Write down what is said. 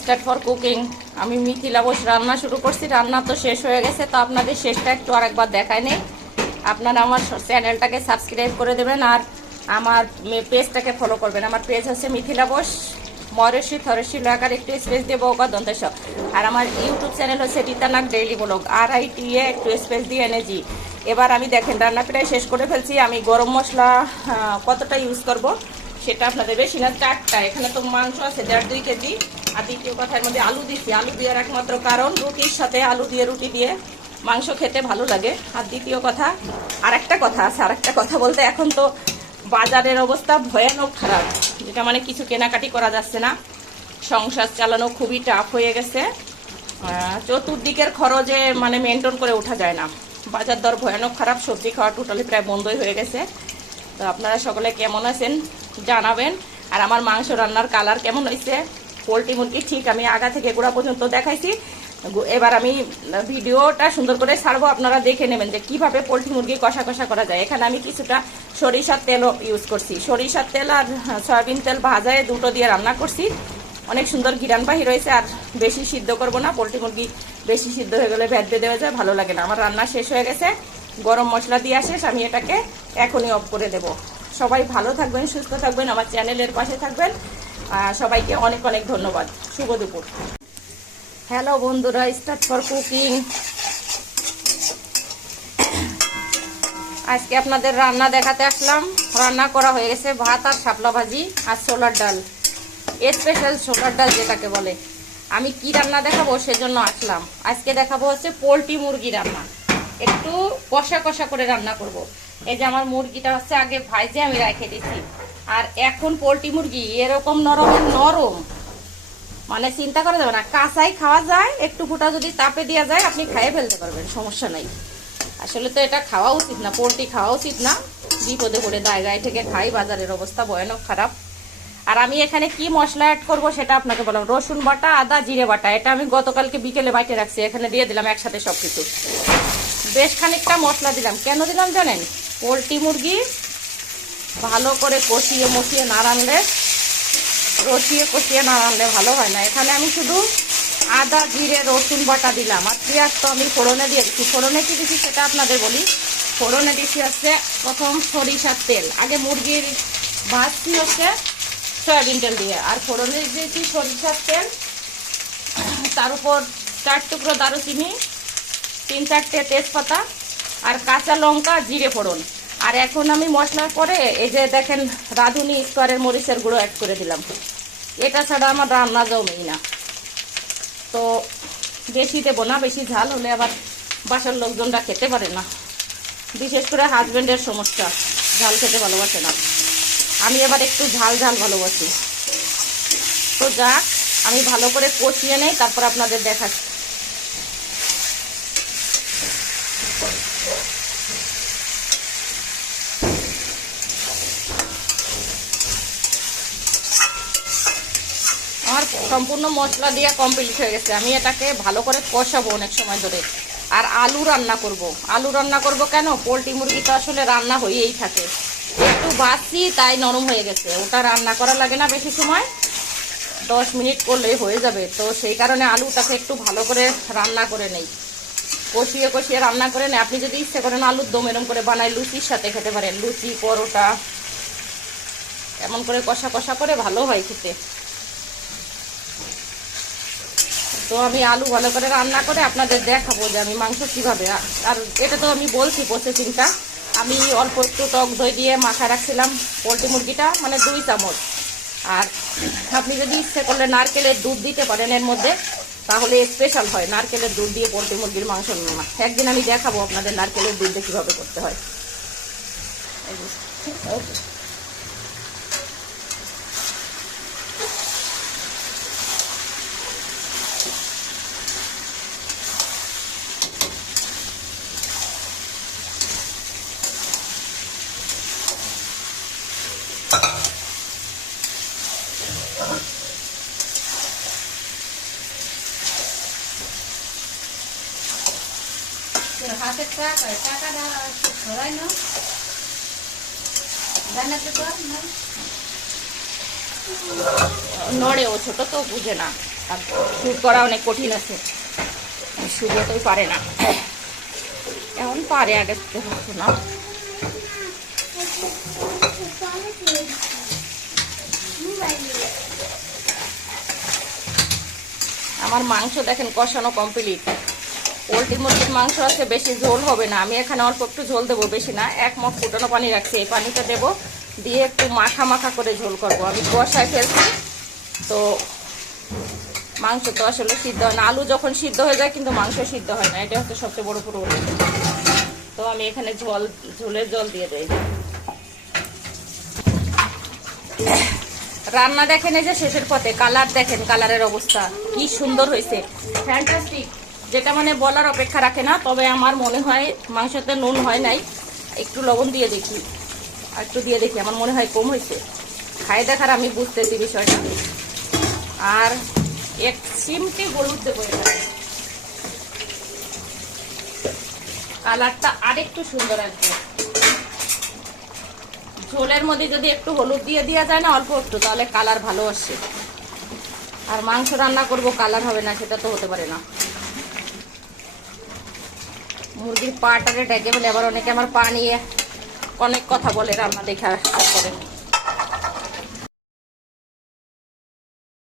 Start for cooking আমি মিথিলা বস রান্না শুরু করছি। রান্না তো শেষ হয়ে গেছে, তো আপনাদের শেষটা একটু আরেকবার দেখায় নেই। আপনারা আমার চ্যানেলটাকে সাবস্ক্রাইব করে দেবেন আর আমার পেজটাকে ফলো করবেন। আমার পেজ হচ্ছে মিথিলা বোস মরেশি থরেশি লাগার একটু স্পেস দিয়ে বৌকা দন্তেশ আর আমার ইউটিউব চ্যানেল হচ্ছে রীতানাক daily vlog R I T A একটু স্পেস দিয়ে এনেছি এবার আমি দেখেন, রান্না প্রায় শেষ করে ফেলছি। আমি গরম মশলা কতটা ইউজ করব সেটা আপনাদের বেশি না, চারটা। এখানে তো মাংস আছে, দেড় দুই কেজি। আর দ্বিতীয় কথার মধ্যে আলু দিচ্ছি আলু দেওয়ার একমাত্র কারণ রুটির সাথে আলু দিয়ে রুটি দিয়ে মাংস খেতে ভালো লাগে। আর দ্বিতীয় কথা আর একটা কথা আছে আর একটা কথা বলতে এখন তো বাজারের অবস্থা ভয়ানক খারাপ, যেটা মানে কিছু কেনাকাটি করা যাচ্ছে না। সংসার চালানো খুবই টাফ হয়ে গেছে। চতুর্দিকের খরচে মানে মেনটেন করে ওঠা যায় না। বাজার দর ভয়ানক খারাপ, সবজি খাওয়া টোটালি প্রায় বন্ধই হয়ে গেছে। তো আপনারা সকলে কেমন আছেন জানাবেন। আর আমার মাংস রান্নার কালার কেমন হয়েছে পোলট্রি মুরগি ঠিক আমি আগা থেকে গোড়া পর্যন্ত দেখাইছি। এবার আমি ভিডিওটা সুন্দর করে ছাড়বো, আপনারা দেখে নেবেন যে কীভাবে পোলট্রি মুরগি কষা কষা করা যায়। এখানে আমি কিছুটা সরিষার তেলও ইউজ করছি। সরিষার তেল আর সয়াবিন তেল ভাজায় দুটো দিয়ে রান্না করছি। অনেক সুন্দর গিরান বাহি রয়েছে, আর বেশি সিদ্ধ করব না। পোলট্রি মুরগি বেশি সিদ্ধ হয়ে গেলে ভ্যাট বেঁধে যায়, ভালো লাগে না। আমার রান্না শেষ হয়ে গেছে। গরম মশলা দিয়ে শেষ, আমি এটাকে এখনই অফ করে দেব। সবাই ভালো থাকবেন, সুস্থ থাকবেন, আমার চ্যানেলের পাশে থাকবেন। সবাইকে অনেক অনেক ধন্যবাদ। শুভ দুপুর। হ্যালো বন্ধুরা স্টার্ট ফর কুকিং আজকে আপনাদের রান্না দেখাতে আসলাম। রান্না করা হয়ে গেছে ভাত আর শাপলা ভাজি আর ছোলার ডাল। স্পেশাল ছোলার ডাল যেটাকে বলে। আমি কি রান্না দেখাবো সেজন্য আসলাম। আজকে দেখাবো হচ্ছে পোলট্রি মুরগি রান্না। একটু কষা কষা করে রান্না করব। এই যে আমার মুরগিটা হচ্ছে আগে ভাইজে আমি রেখে দিচ্ছি আর এখন পোলট্রি মুরগি, এরকম নরমের নরম। মানে চিন্তা করা যাবে না, কাঁচাই খাওয়া যায়, একটু ফুটা যদি তাপে দেওয়া যায়, আপনি খাইয়ে ফেলতে পারবেন, সমস্যা নাই। আসলে তো এটা খাওয়া উচিত না, পোলট্রি খাওয়া উচিত না। বিপদে পড়ে দায় গায়ে থেকে খাই, বাজারের অবস্থা ভয়ানক খারাপ। আর আমি এখানে কি মশলা অ্যাড করব সেটা আপনাকে বললাম। রসুন বাটা, আদা, জিরে বাটা, এটা আমি গতকালকে বিকেলে বাইটে রাখছি, এখানে দিয়ে দিলাম একসাথে সব কিছু বেশ খানিকটা মশলা দিলাম। কেন দিলাম জানেন? পোলট্রি মুরগি ভালো করে কষিয়ে মশিয়ে না রানলে রসিয়ে কষিয়ে না রানলে ভালো হয় না। এখানে আমি শুধু আদা, জিরে, রসুন বাটা দিলাম। আর পেঁয়াজ তো আমি ফোড়নে দিয়ে দিচ্ছি ফোড়নে কি দিচ্ছি সেটা আপনাদের বলি। ফোড়নে দিচ্ছি হচ্ছে প্রথম সরিষার তেল। আগে মুরগির ভাজছি হচ্ছে সয়াবিন তেল দিয়ে। আর ফোড়নে দিয়েছি সরিষার তেল। তার উপর চার টুকরো দারুচিনি তিন চারটে তেজপাতা আর কাঁচা লঙ্কা, জিরে ফোড়ন। আর এখন আমি মশলার পরে এই যে দেখেন রাঁধুনি স্তরের মরিচের গুঁড়ো অ্যাড করে দিলাম। এটা ছাড়া আমার রান্না জমেই না। তো বেশি দেবো না, বেশি ঝাল হলে আবার বাসার লোকজনরা খেতে পারে না। বিশেষ করে হাজবেন্ডের সমস্যা, ঝাল খেতে ভালোবাসে না। আমি এবার একটু ঝাল ঝাল ভালোবাসি। তো যাক, আমি ভালো করে কষিয়ে নেই, তারপর আপনাদের দেখাচ্ছি। আমার সম্পূর্ণ মশলা দিয়ে কমপ্লিট হয়ে গেছে। আমি এটাকে ভালো করে কষাবো অনেক সময় ধরে। আর আলু রান্না করব। আলু রান্না করব কেন? পোলট্রি মুরগি তো আসলে রান্না হয়েই থাকে। একটু বাসি, তাই নরম হয়ে গেছে। ওটা রান্না করা লাগে না বেশি সময়। দশ মিনিট করলেই হয়ে যাবে। তো সেই কারণে আলুটাকে একটু ভালো করে রান্না করে নেই। কষিয়ে কষিয়ে রান্না করে নেই। আপনি যদি ইচ্ছে করেন আলুর দম এরম করে বানাই লুচির সাথে খেতে পারেন। লুচি, পরোটা, এমন করে কষা কষা করে ভালো হয় খেতে। তো আমি আলু ভালো করে রান্না করে আপনাদের দেখাবো যে আমি মাংস কীভাবে আর এটা তো আমি বলছি প্রসেসিংটা আমি অল্প একটু টক দই দিয়ে মাখা রাখছিলাম পোলট্রি মুরগিটা মানে দুই চামচ। আর আপনি যদি ইচ্ছে করলে নারকেলের দুধ দিতে পারেন এর মধ্যে, তাহলে স্পেশাল হয় নারকেলের দুধ দিয়ে পোলট্রি মুরগির মাংস একদিন আমি দেখাবো আপনাদের নারকেলের দুধ দিয়ে কীভাবে করতে হয়। হাতের টাকা টাকাটা সরাই না জানাতে তো নড়ে ও ছোট তো বুঝে না আর শ্যুট করা অনেক কঠিন আছে সুব্রতই পারে না এখন পারে আগে না আমার মাংস দেখেন কষানো কমপ্লিট পোলট্রি মুরগির মাংস আছে, বেশি ঝোল হবে না। আমি এখানে অল্প একটু ঝোল দেবো, বেশি না। এক মগ ফুটানো পানি রাখছি। এই পানিটা দেবো, দিয়ে একটু মাখা মাখা করে ঝোল করব। আমি কষায় ফেলছি। তো মাংস তো আসলে সিদ্ধ হয় না। আলু যখন সিদ্ধ হয়ে যায় কিন্তু মাংস সিদ্ধ হয় না। এটা হচ্ছে সবচেয়ে বড় প্রবলেম তো আমি এখানে ঝোল, ঝোলের জল দিয়ে দেই। রান্না দেখেন এই যে শেষের পথে, কালার দেখেন, কালারের অবস্থা। কি সুন্দর হয়েছে। ফ্যান্টাস্টিক যেটা মানে বলার অপেক্ষা রাখে না, তবে আমার মনে হয় মাংসতে নুন হয় নাই। একটু লবণ দিয়ে দেখি। আর একটু দিয়ে দেখি, আমার মনে হয় কম হয়েছে। খাই দেখার আমি বুঝতেছি বিষয়টা। আর এক চিমটি হলুদ দেবো কালারটা আরেকটু সুন্দর আসবে। ঝোলের মধ্যে যদি একটু হলুদ দিয়ে দেওয়া যায় না, অল্প একটু, তাহলে কালার ভালো আসে। আর মাংস রান্না করব, কালার হবে না, সেটা তো হতে পারে না। মুরগির পাটারে ডেকে বলে আবার অনেকে আমার পা নিয়ে অনেক কথা বলে রান্না দেখে দেখা করে